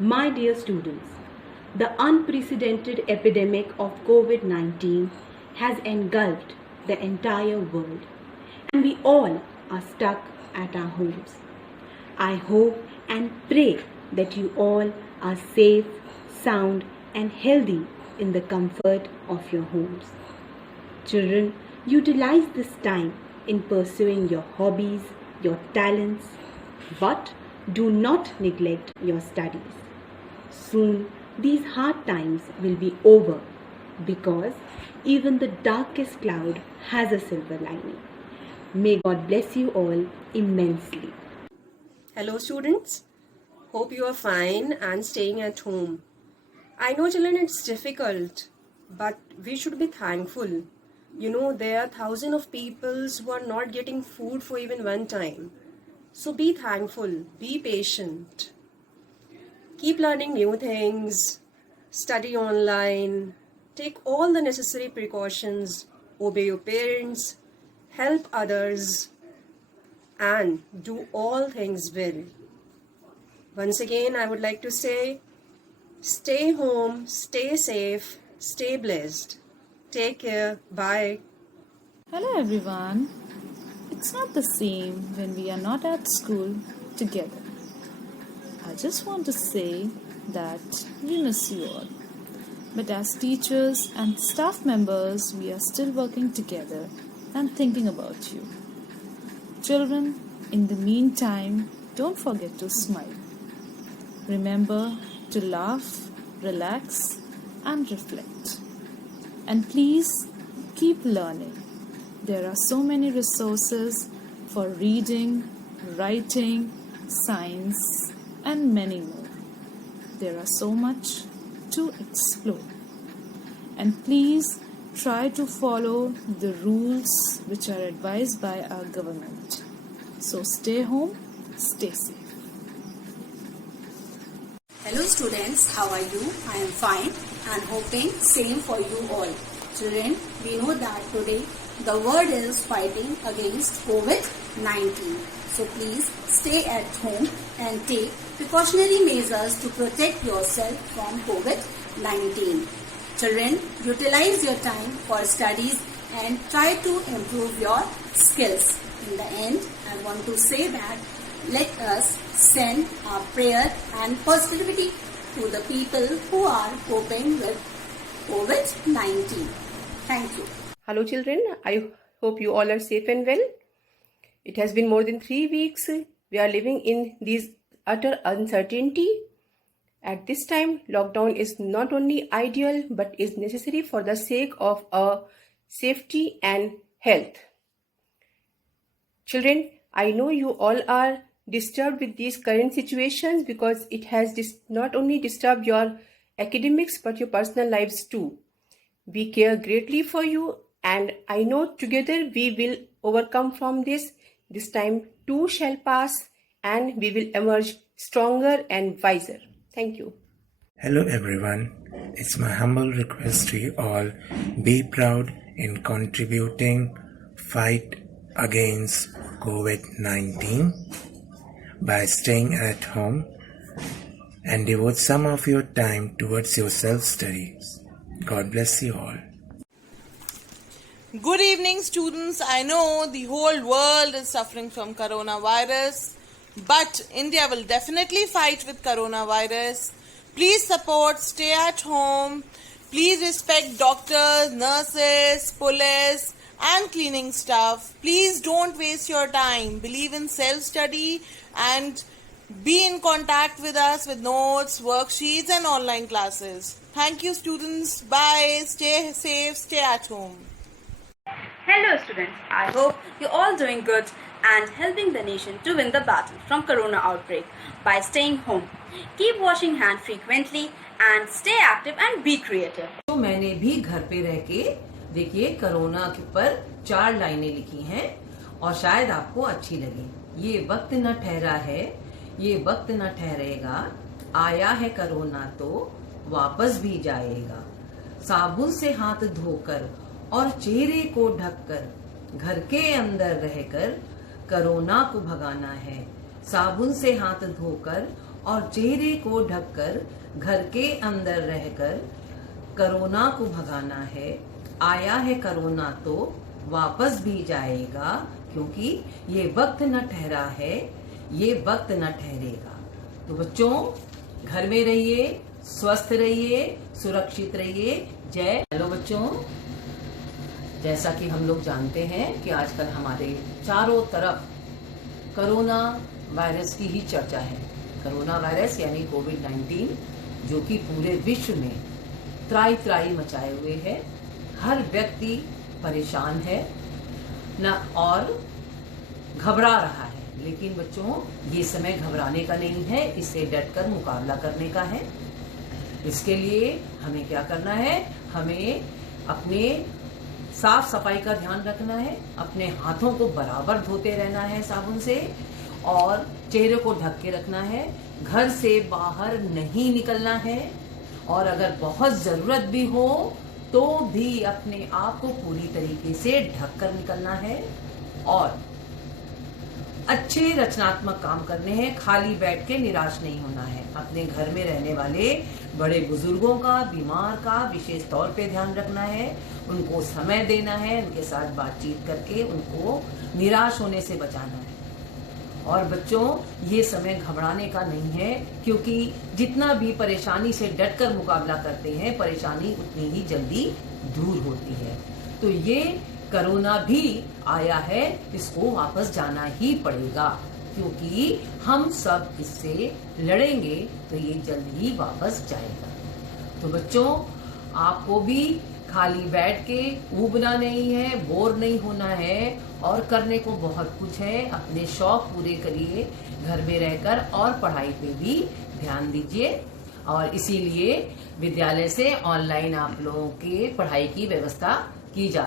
My dear students, the unprecedented epidemic of COVID-19 has engulfed the entire world, and we all are stuck at our homes. I hope and pray that you all are safe, sound, and healthy in the comfort of your homes. Children, utilize this time in pursuing your hobbies, your talents, but do not neglect your studies. Soon, these hard times will be over because even the darkest cloud has a silver lining. May God bless you all immensely. Hello students, hope you are fine and staying at home. I know children it's difficult, but we should be thankful. You know there are thousands of people who are not getting food for even one time. So be thankful, be patient. Keep learning new things, study online, take all the necessary precautions, obey your parents, help others, and do all things well. Once again, I would like to say, stay home, stay safe, stay blessed. Take care. Bye. Hello everyone. It's not the same when we are not at school together. I just want to say that we miss you all. But as teachers and staff members, we are still working together and thinking about you. Children, in the meantime, don't forget to smile. Remember to laugh, relax, and reflect. And please keep learning. There are so many resources for reading, writing, science, and many more. There are so much to explore. And please try to follow the rules which are advised by our government. So stay home, stay safe. Hello students, how are you? I am fine and hoping same for you all. Children, we know that today the world is fighting against COVID-19. So please stay at home and take precautionary measures to protect yourself from COVID-19. Children, utilize your time for studies and try to improve your skills. In the end, I want to say that let us send our prayer and positivity to the people who are coping with COVID-19. Thank you. Hello children, I hope you all are safe and well. It has been more than 3 weeks. We are living in these utter uncertainty. At this time, lockdown is not only ideal but is necessary for the sake of our safety and health. Children, I know you all are disturbed with these current situations because it has not only disturbed your academics but your personal lives too. We care greatly for you, and I know together we will overcome from this. This time too shall pass and we will emerge stronger and wiser. Thank you. Hello everyone, it's my humble request to you all, be proud in contributing fight against COVID-19 by staying at home and devote some of your time towards your self-studies. God bless you all. Good evening students. I know the whole world is suffering from coronavirus, but India will definitely fight with coronavirus. Please support, stay at home. Please respect doctors, nurses, police and cleaning staff. Please don't waste your time. Believe in self-study and be in contact with us with notes, worksheets and online classes. Thank you students. Bye. Stay safe. Stay at home. Hello students, I hope you're all doing good and helping the nation to win the battle from corona outbreak by staying home. Keep washing hands frequently and stay active and be creative. तो मैंने भी घर पे रह के देखिए corona के ऊपर 4 लाइनें लिखी हैं और शायद आपको अच्छी लगे। ये वक्त न ठहरा है, ये वक्त न ठहरेगा, आया है कोरोना तो वापस भी जाएगा। साबुन से हाथ धोकर और चेहरे को ढककर घर के अंदर रहकर कोरोना को भगाना है। साबुन से हाथ धोकर और चेहरे को ढककर घर के अंदर रहकर कोरोना को भगाना है। आया है कोरोना तो वापस भी जाएगा, क्योंकि ये वक्त न ठहरा है, ये वक्त न ठहरेगा। तो बच्चों, घर में रहिए, स्वस्थ रहिए, सुरक्षित रहिए। हेलो बच्चों, जैसा कि हम लोग जानते हैं कि आजकल हमारे चारों तरफ कोरोना वायरस की ही चर्चा है। कोरोना वायरस यानी कोविड-19, जो कि पूरे विश्व में त्राही त्राही मचाए हुए है। हर व्यक्ति परेशान है न और घबरा रहा है। लेकिन बच्चों, ये समय घबराने का नहीं है, इसे डटकर मुकाबला करने का है। इसके लिए हमें क्या करना है? हमें अपने साफ सफाई का ध्यान रखना है, अपने हाथों को बराबर धोते रहना है साबुन से, और चेहरे को ढक के रखना है। घर से बाहर नहीं निकलना है, और अगर बहुत जरूरत भी हो तो भी अपने आप को पूरी तरीके से ढक कर निकलना है। और अच्छे रचनात्मक काम करने हैं, खाली बैठ के निराश नहीं होना है। अपने घर में रहने वाले बड़े बुजुर्गों का, बीमार का विशेष तौर पे ध्यान रखना है, उनको समय देना है, उनके साथ बातचीत करके उनको निराश होने से बचाना है। और बच्चों, ये समय घबराने का नहीं है, क्योंकि जितना भी परेशानी से डटकर मुकाबला करते हैं, परेशानी उतनी ही जल्दी दूर होती है। तो ये कोरोना भी आया है, इसको वापस जाना ही पड़ेगा, क्योंकि हम सब इससे लड़ेंगे तो ये जल्द ही वापस जाएगा। तो बच्चों, आपको भी खाली बैठ के ऊबना नहीं है, बोर नहीं होना है, और करने को बहुत कुछ है। अपने शौक पूरे करिए घर में रहकर, और पढ़ाई पे भी ध्यान दीजिए। और इसीलिए विद्यालय से ऑनलाइन आप लोगों के पढ़ाई की व्यवस्था की जा